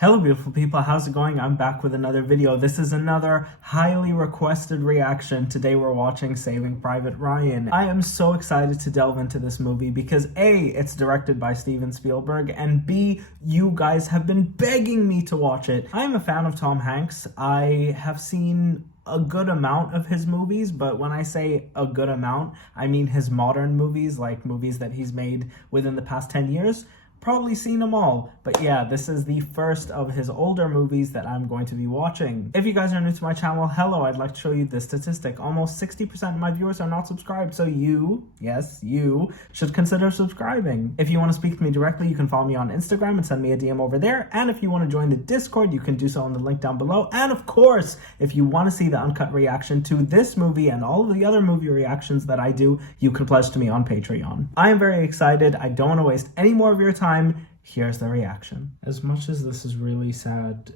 Hello beautiful people, how's it going? I'm back with another video. This is another highly requested reaction. Today we're watching Saving Private Ryan. I am so excited to delve into this movie because A, it's directed by Steven Spielberg, and B, you guys have been begging me to watch it. I am a fan of Tom Hanks. I have seen a good amount of his movies, but when I say a good amount, I mean his modern movies, like movies that he's made within the past 10 years. Probably seen them all, but yeah, this is the first of his older movies that I'm going to be watching. If you guys are new to my channel, hello, I'd like to show you this statistic. Almost 60% of my viewers are not subscribed, so you, yes, you, should consider subscribing. If you want to speak to me directly, you can follow me on Instagram and send me a DM over there, and if you want to join the Discord, you can do so on the link down below, and of course, if you want to see the uncut reaction to this movie and all of the other movie reactions that I do, you can pledge to me on Patreon. I am very excited. I don't want to waste any more of your time. Here's the reaction. As much as this is really sad,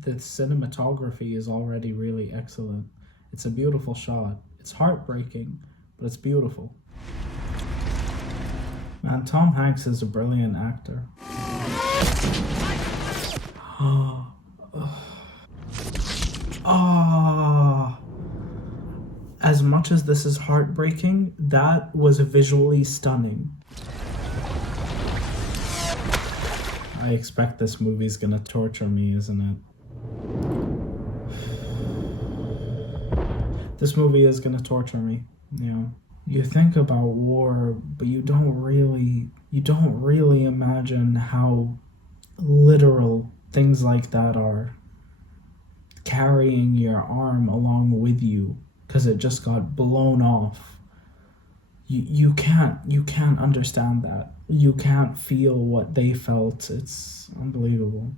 the cinematography is already really excellent. It's a beautiful shot. It's heartbreaking, but it's beautiful. Man, Tom Hanks is a brilliant actor. As much as this is heartbreaking, that was visually stunning. I expect this movie's gonna torture me, isn't it? This movie is gonna torture me, you know. You think about war, but you don't really imagine how literal things like that are. Carrying your arm along with you because it just got blown off. You can't understand that. You can't feel what they felt. It's unbelievable.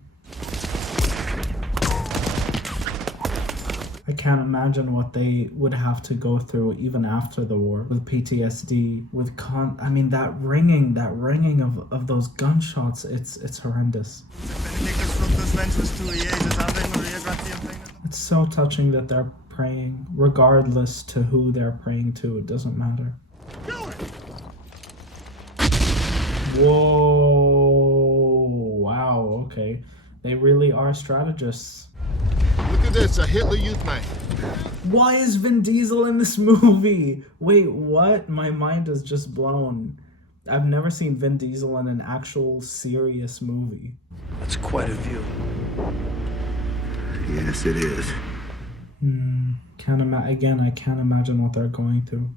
I can't imagine what they would have to go through even after the war with PTSD, with that ringing of those gunshots. It's horrendous. It's so touching that they're praying, regardless to who they're praying to. It doesn't matter. Whoa, wow, okay. They really are strategists. Look at this, a Hitler Youth night. Why is Vin Diesel in this movie? Wait, what? My mind is just blown. I've never seen Vin Diesel in an actual serious movie. That's quite a view. Yes, it is. I can't imagine what they're going through.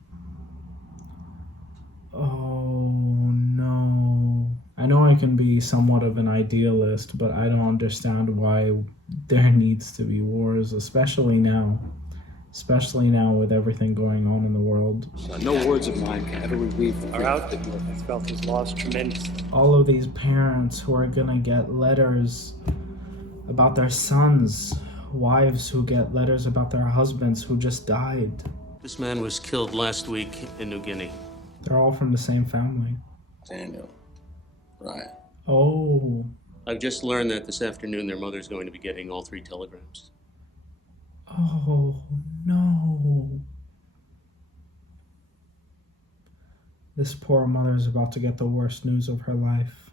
Oh no. I know I can be somewhat of an idealist, but I don't understand why there needs to be wars, especially now with everything going on in the world. No words of mine can ever relieve our outfit has felt his loss tremendously. All of these parents who are gonna get letters about their sons, wives who get letters about their husbands who just died. This man was killed last week in New Guinea. They're all from the same family. Daniel, Ryan. Oh. I've just learned that this afternoon their mother's going to be getting all 3 telegrams. Oh, no. This poor mother's about to get the worst news of her life.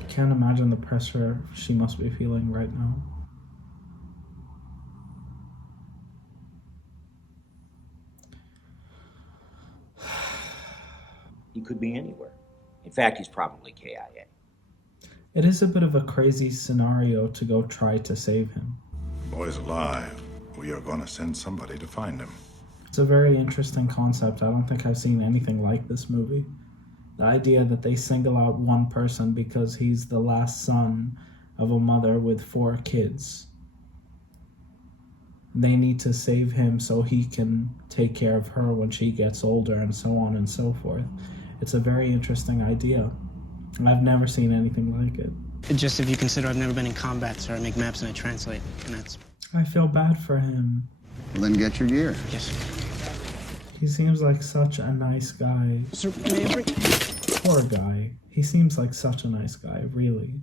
I can't imagine the pressure she must be feeling right now. He could be anywhere. In fact, he's probably KIA. It is a bit of a crazy scenario to go try to save him. The boy's alive. We are going to send somebody to find him. It's a very interesting concept. I don't think I've seen anything like this movie. The idea that they single out one person because he's the last son of a mother with 4 kids. They need to save him so he can take care of her when she gets older, and so on and so forth. It's a very interesting idea. I've never seen anything like it. Just if you consider I've never been in combat, sir, I make maps and I translate, and that's... I feel bad for him. Well, then get your gear. Yes, sir. He seems like such a nice guy. Sir, may I bring... Poor guy. He seems like such a nice guy, really.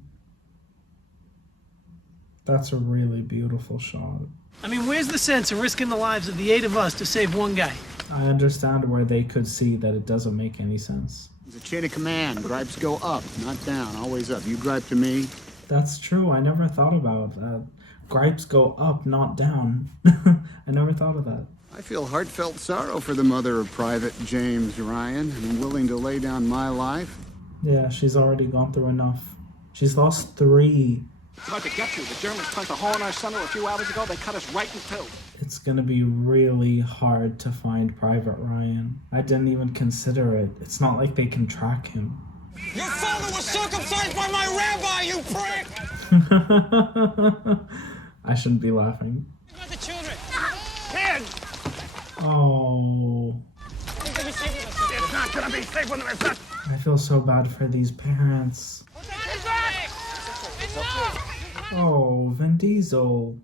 That's a really beautiful shot. I mean, where's the sense of risking the lives of the 8 of us to save one guy? I understand where they could see that it doesn't make any sense. It's a chain of command. Gripes go up, not down. Always up. You gripe to me. That's true. I never thought about that. Gripes go up, not down. I never thought of that. I feel heartfelt sorrow for the mother of Private James Ryan. I'm willing to lay down my life. Yeah, she's already gone through enough. She's lost 3. It's hard to get you. The Germans punched a hole in our center a few hours ago. They cut us right in two. It's gonna be really hard to find Private Ryan. I didn't even consider it. It's not like they can track him. Your father was circumcised by my rabbi, you prick! I shouldn't be laughing. About the children. Kid! Oh. It's not gonna be safe when it's not. I feel so bad for these parents. Oh, Vin Diesel.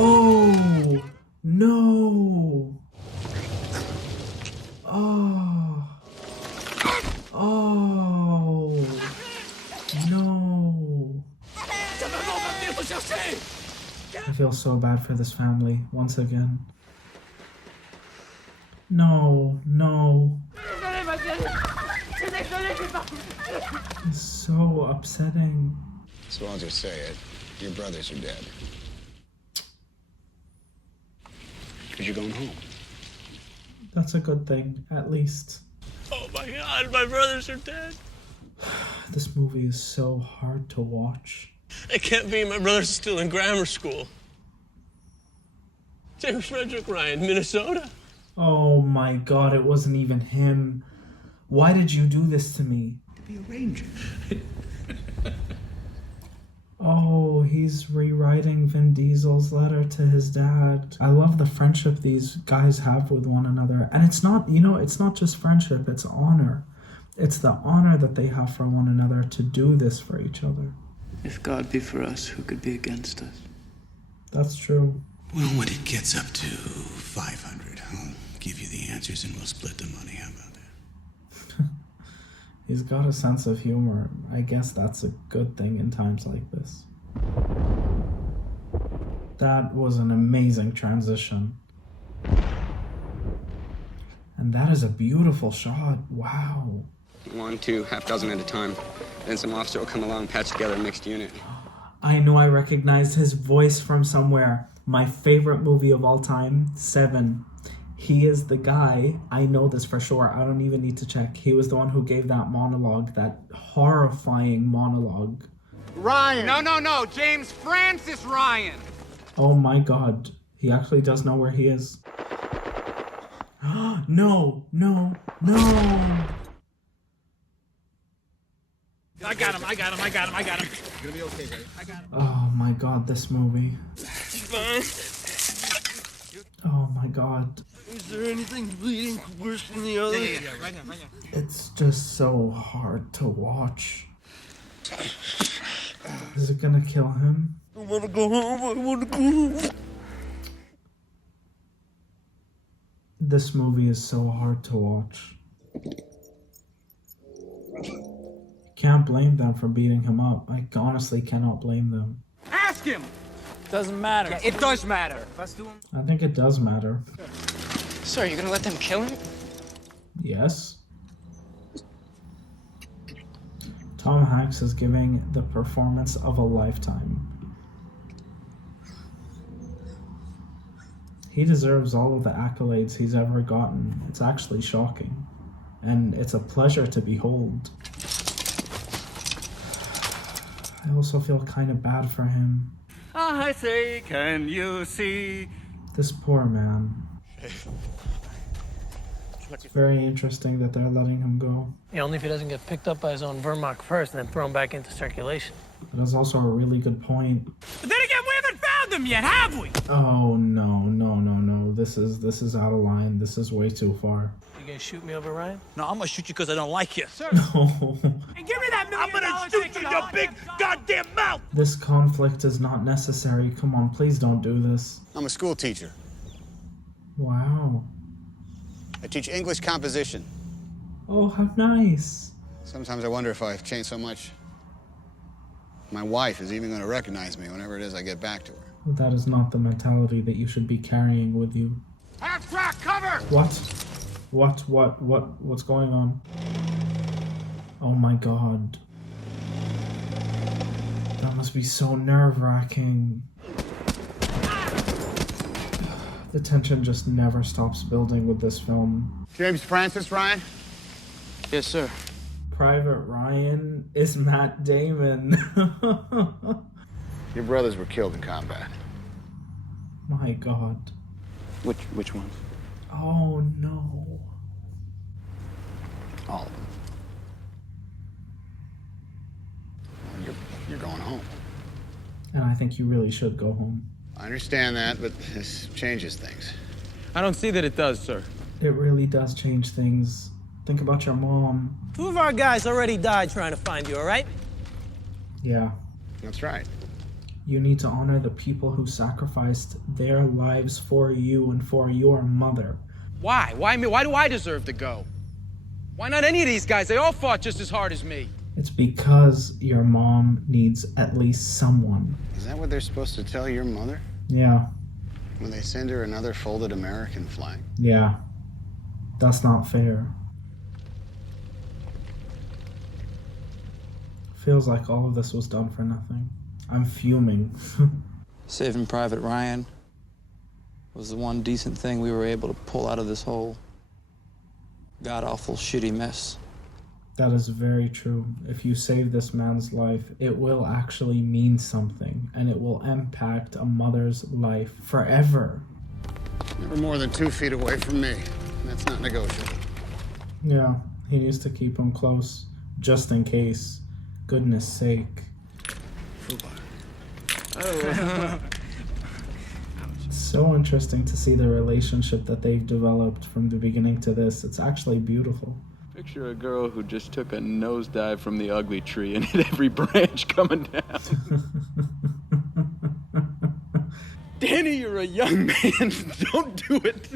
Oh, no. Oh. Oh. No. I feel so bad for this family once again. No, no. It's so upsetting. So I'll just say it. Your brothers are dead. Because you're going home. That's a good thing, at least. Oh my God, my brothers are dead. This movie is so hard to watch. It can't be. My brothers are still in grammar school. James Frederick Ryan, Minnesota. Oh my God, it wasn't even him. Why did you do this to me? Be a ranger. Oh, he's rewriting Vin Diesel's letter to his dad. I love the friendship these guys have with one another. And it's not, you know, it's not just friendship, it's honor. It's the honor that they have for one another to do this for each other. If God be for us, who could be against us? That's true. Well, when it gets up to 500, I'll give you the answers and we'll split the money. How about that? He's got a sense of humor. I guess that's a good thing in times like this. That was an amazing transition. And that is a beautiful shot. Wow. 1, 2, half dozen at a time. Then some officer will come along, patch together a mixed unit. I know I recognized his voice from somewhere. My favorite movie of all time, 7. He is the guy, I know this for sure, I don't even need to check. He was the one who gave that monologue, that horrifying monologue. Ryan! No, James Francis Ryan! Oh my God, he actually does know where he is. No, no, no! I got him. It's gonna be okay, guys. Oh my God, this movie. Oh my God. Is there anything bleeding worse than the other? Yeah, right now. It's just so hard to watch. Is it gonna kill him? I want to go home. This movie is so hard to watch. Can't blame them for beating him up. I honestly cannot blame them. Ask him! Doesn't matter. Yeah, it does matter. I think it does matter. So are you gonna let them kill him? Yes. Tom Hanks is giving the performance of a lifetime. He deserves all of the accolades he's ever gotten. It's actually shocking. And it's a pleasure to behold. I also feel kind of bad for him. I say, can you see? This poor man. It's very interesting that they're letting him go. Yeah, only if he doesn't get picked up by his own Wehrmacht first and then thrown back into circulation. That's also a really good point. But then again, we haven't found them yet, have we? Oh no. This is out of line. This is way too far. You gonna shoot me over, Ryan? No, I'm gonna shoot you because I don't like you. Sir. No. And give me that $1 million. I'm gonna shoot you in your big goddamn mouth! This conflict is not necessary. Come on, please don't do this. I'm a school teacher. Wow. I teach English composition. Oh, how nice. Sometimes I wonder if I've changed so much, my wife is even going to recognize me whenever it is I get back to her. That is not the mentality that you should be carrying with you. Half track, cover! What? What's going on? Oh my god. That must be so nerve-wracking. The tension just never stops building with this film. James Francis, Ryan? Yes, sir. Private Ryan is Matt Damon. Your brothers were killed in combat. My god. Which one? Oh no. All of them. You're going home. And I think you really should go home. I understand that, but this changes things. I don't see that it does, sir. It really does change things. Think about your mom. 2 of our guys already died trying to find you, all right? Yeah. That's right. You need to honor the people who sacrificed their lives for you and for your mother. Why? Why me? Why do I deserve to go? Why not any of these guys? They all fought just as hard as me. It's because your mom needs at least someone. Is that what they're supposed to tell your mother? Yeah. When they send her another folded American flag? Yeah. That's not fair. Feels like all of this was done for nothing. I'm fuming. Saving Private Ryan was the one decent thing we were able to pull out of this whole god-awful shitty mess. That is very true. If you save this man's life, it will actually mean something, and it will impact a mother's life forever. Never more than 2 feet away from me. That's not negotiable. Yeah, he needs to keep him close, just in case. Goodness sake. Oh. It's so interesting to see the relationship that they've developed from the beginning to this. It's actually beautiful. Picture a girl who just took a nosedive from the ugly tree and hit every branch coming down. Danny, you're a young man. Don't do it.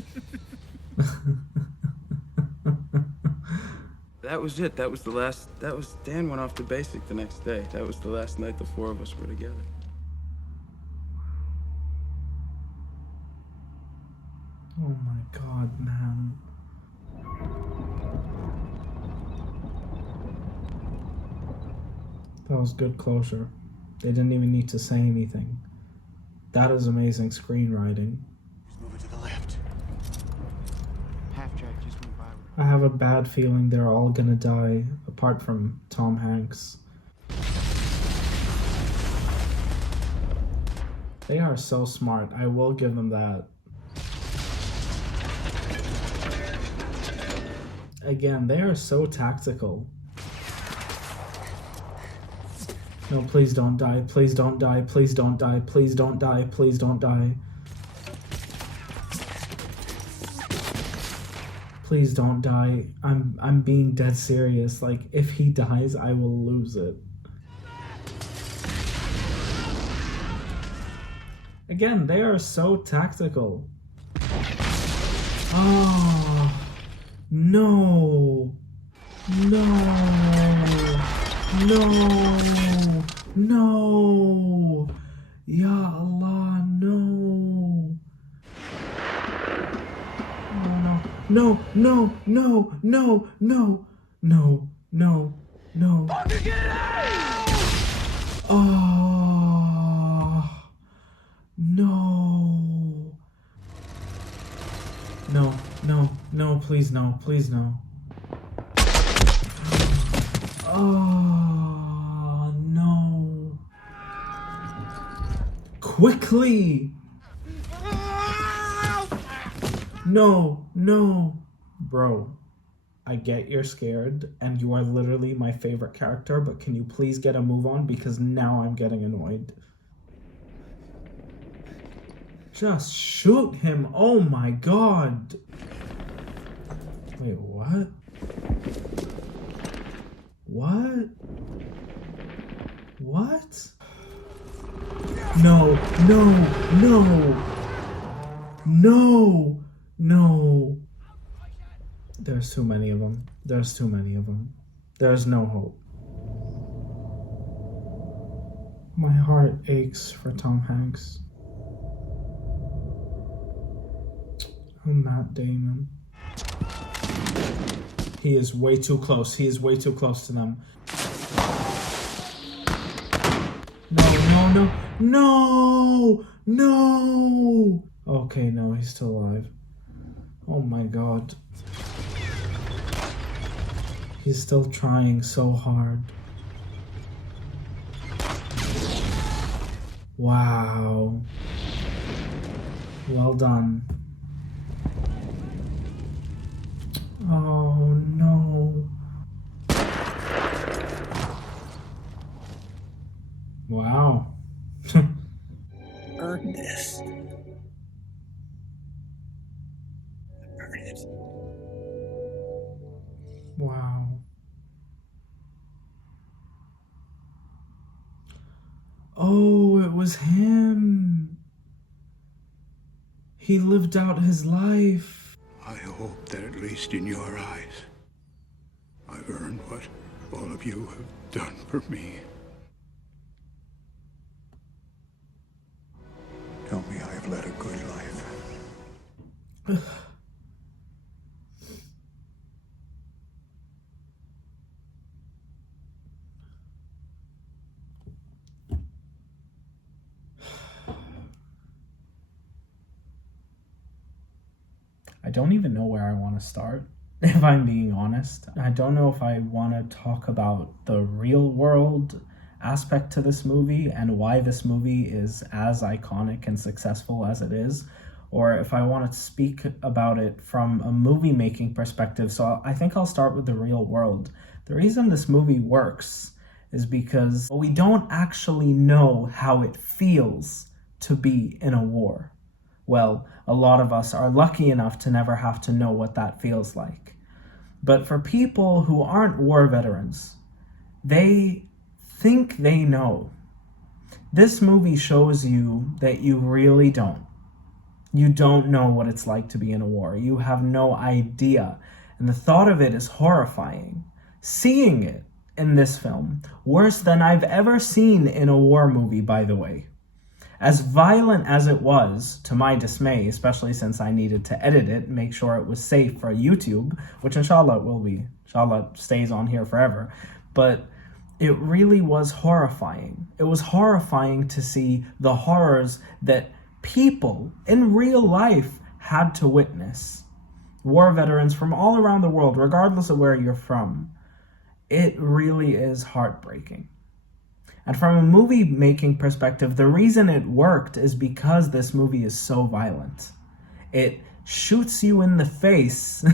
That was it. That was the last. Dan went off to basic the next day. That was the last night the 4 of us were together. Oh my god, man. That was good closure. They didn't even need to say anything. That is amazing screenwriting. Move it to the left. Half-track just went by. I have a bad feeling they're all gonna die, apart from Tom Hanks. They are so smart. I will give them that. Again, they are so tactical. No, please don't die. Please don't die. Please don't die. Please don't die. Please don't die. Please don't die. I'm being dead serious. Like, if he dies, I will lose it. Again, they are so tactical. Oh, no. No. No. No. Ya Allah, no. No, no, no, no, no, no, no, no. Oh, no. No, no, no, please no, please no. Oh, no. Quickly! No, no. Bro, I get you're scared, and you are literally my favorite character, but can you please get a move on? Because now I'm getting annoyed. Just shoot him. Oh my god. Wait, what? What? What? No, no, no. No. No. There's too many of them. There's too many of them. There's no hope. My heart aches for Tom Hanks. Oh, Matt Damon. He is way too close. He is way too close to them. No! Okay, no, he's still alive. Oh my god. He's still trying so hard. Wow. Well done. Oh no. Wow. Earn this. Earn it. Wow. Oh, it was him. He lived out his life. I hope that at least in your eyes, I've earned what all of you have done for me. Tell me I have led a good life. I don't even know where I want to start, if I'm being honest. I don't know if I want to talk about the real world aspect to this movie and why this movie is as iconic and successful as it is, or if I want to speak about it from a movie making perspective. So I think I'll start with the real world. The reason this movie works is because we don't actually know how it feels to be in a war. Well, a lot of us are lucky enough to never have to know what that feels like. But for people who aren't war veterans, they think they know. This movie shows you that you really don't. You don't know what it's like to be in a war. You have no idea. And the thought of it is horrifying. Seeing it in this film, worse than I've ever seen in a war movie, by the way. As violent as it was, to my dismay, especially since I needed to edit it, make sure it was safe for YouTube, which inshallah it will be. Inshallah stays on here forever. But it really was horrifying. It was horrifying to see the horrors that people in real life had to witness. War veterans from all around the world, regardless of where you're from. It really is heartbreaking. And from a movie making perspective, the reason it worked is because this movie is so violent. It shoots you in the face,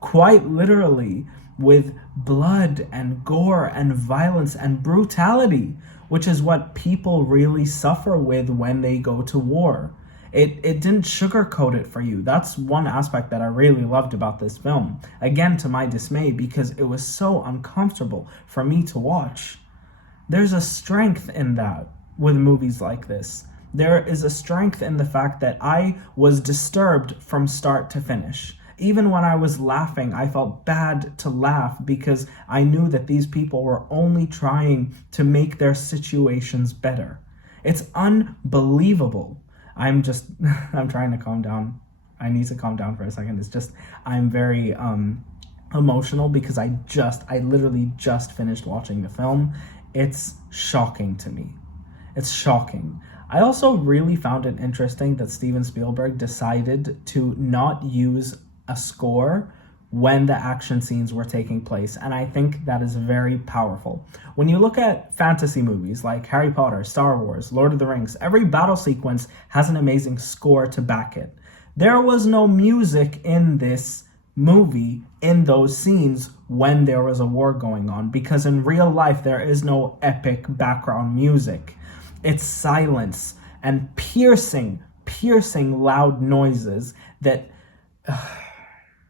quite literally, with blood and gore and violence and brutality, which is what people really suffer with when they go to war. It didn't sugarcoat it for you. That's one aspect that I really loved about this film. Again, to my dismay, because it was so uncomfortable for me to watch. There's a strength in that with movies like this. There is a strength in the fact that I was disturbed from start to finish. Even when I was laughing, I felt bad to laugh because I knew that these people were only trying to make their situations better. It's unbelievable. I'm trying to calm down. I need to calm down for a second. It's just, I'm very emotional because I literally just finished watching the film. It's shocking to me. It's shocking. I also really found it interesting that Steven Spielberg decided to not use a score when the action scenes were taking place, and I think that is very powerful. When you look at fantasy movies like Harry Potter, Star Wars, Lord of the Rings, every battle sequence has an amazing score to back it. There was no music in this movie in those scenes when there was a war going on, because in real life there is no epic background music. It's silence and piercing loud noises that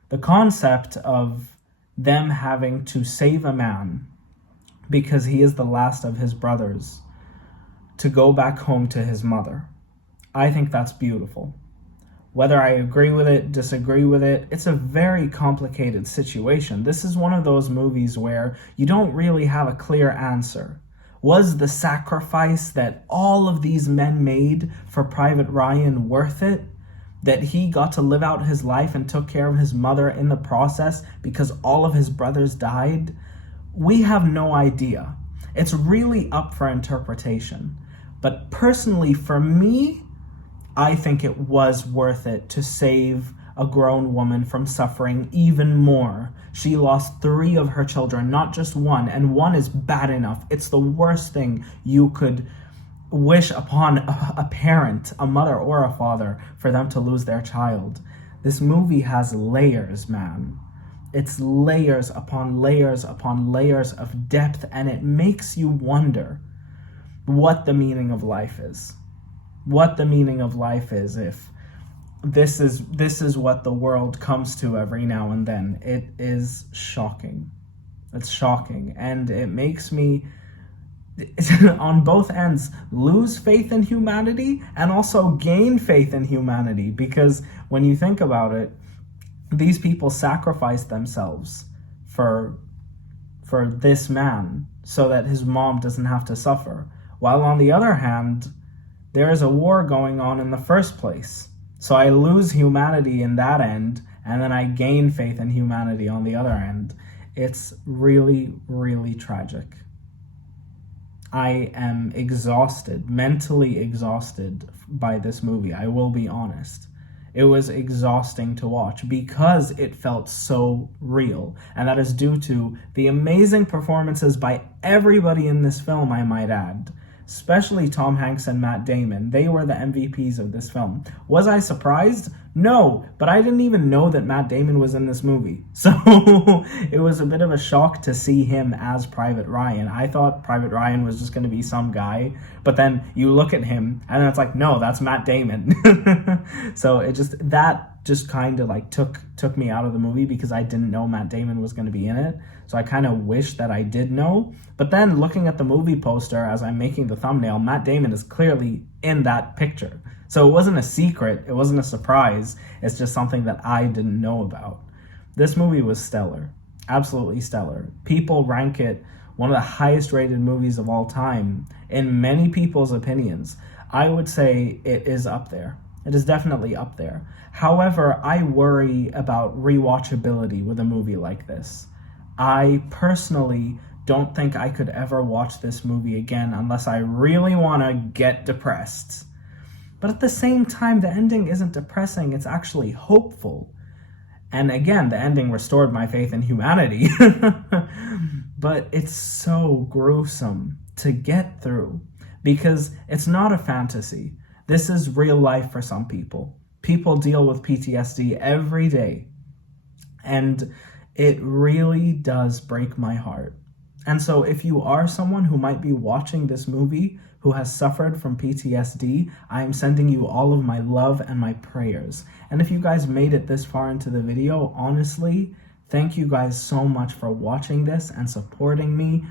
the concept of them having to save a man because he is the last of his brothers to go back home to his mother. I think that's beautiful. Whether I agree with it, disagree with it, it's a very complicated situation. This is one of those movies where you don't really have a clear answer. Was the sacrifice that all of these men made for Private Ryan worth it? that he got to live out his life and took care of his mother in the process because all of his brothers died, we have no idea. It's really up for interpretation. But personally, for me, I think it was worth it to save a grown woman from suffering even more. She lost 3 of her children, not just 1, and 1 is bad enough. It's the worst thing you could wish upon a parent, a mother or a father, for them to lose their child. This movie has layers, man. It's layers upon layers upon layers of depth, and it makes you wonder what the meaning of life is. What the meaning of life is if this is what the world comes to every now and then. It is shocking. It's shocking, and it makes me on both ends lose faith in humanity and also gain faith in humanity, because when you think about it, these people sacrificed themselves for this man so that his mom doesn't have to suffer, while on the other hand there is a war going on in the first place. So I lose humanity in that end, and then I gain faith in humanity on the other end. It's really, really tragic. I am exhausted, mentally exhausted by this movie, I will be honest. It was exhausting to watch because it felt so real, and that is due to the amazing performances by everybody in this film, I might add. Especially Tom Hanks and Matt Damon. They were the MVPs of this film. Was I surprised? No, but I didn't even know that Matt Damon was in this movie. So it was a bit of a shock to see him as Private Ryan. I thought Private Ryan was just going to be some guy, but then you look at him and it's like, no, that's Matt Damon. So that just kind of like took me out of the movie because I didn't know Matt Damon was going to be in it. So I kind of wish that I did know. But then looking at the movie poster as I'm making the thumbnail, Matt Damon is clearly in that picture. So it wasn't a secret, it wasn't a surprise, it's just something that I didn't know about. This movie was stellar, absolutely stellar. People rank it one of the highest rated movies of all time in many people's opinions. I would say it is up there. It is definitely up there. However, I worry about rewatchability with a movie like this. I personally don't think I could ever watch this movie again unless I really want to get depressed. But at the same time, the ending isn't depressing, it's actually hopeful. And again, the ending restored my faith in humanity. But it's so gruesome to get through because it's not a fantasy. This is real life for some people. People deal with PTSD every day. And it really does break my heart. And so if you are someone who might be watching this movie who has suffered from PTSD, I am sending you all of my love and my prayers. And if you guys made it this far into the video, honestly, thank you guys so much for watching this and supporting me.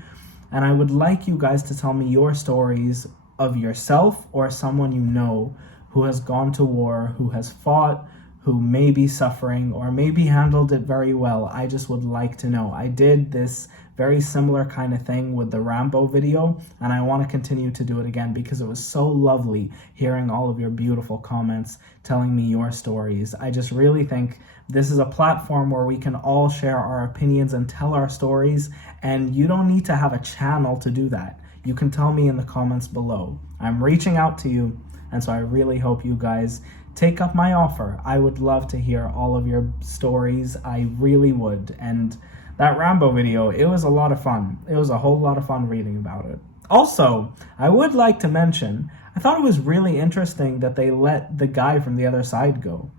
And I would like you guys to tell me your stories of yourself or someone you know who has gone to war, who has fought, who may be suffering, or maybe handled it very well. I just would like to know. I did this very similar kind of thing with the Rambo video, and I want to continue to do it again because it was so lovely hearing all of your beautiful comments, telling me your stories. I just really think this is a platform where we can all share our opinions and tell our stories, and you don't need to have a channel to do that. You can tell me in the comments below. I'm reaching out to you, and so I really hope you guys take up my offer. I would love to hear all of your stories. I really would. And that Rambo video, it was a lot of fun. It was a whole lot of fun reading about it. Also, I would like to mention, I thought it was really interesting that they let the guy from the other side go.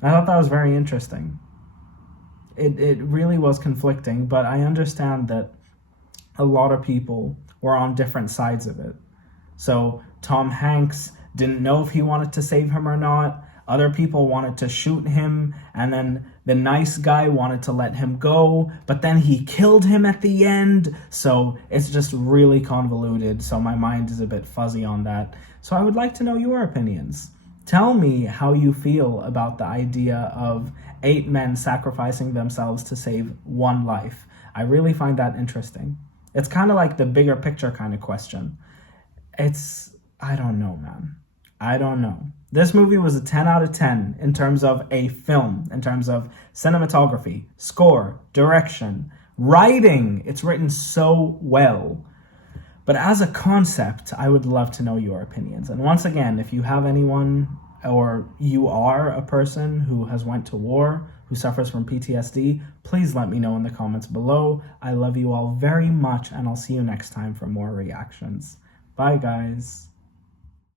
I thought that was very interesting. It really was conflicting, but I understand that a lot of people were on different sides of it. So Tom Hanks didn't know if he wanted to save him or not. Other people wanted to shoot him, and then the nice guy wanted to let him go, but then he killed him at the end. So it's just really convoluted, so my mind is a bit fuzzy on that. So I would like to know your opinions. Tell me how you feel about the idea of 8 men sacrificing themselves to save 1 life. I really find that interesting. It's kind of like the bigger picture kind of question. I don't know, man. I don't know. This movie was a 10 out of 10 in terms of a film, in terms of cinematography, score, direction, writing. It's written so well. But as a concept, I would love to know your opinions. And once again, if you have anyone or you are a person who has went to war, who suffers from PTSD, please let me know in the comments below. I love you all very much, and I'll see you next time for more reactions. Bye, guys.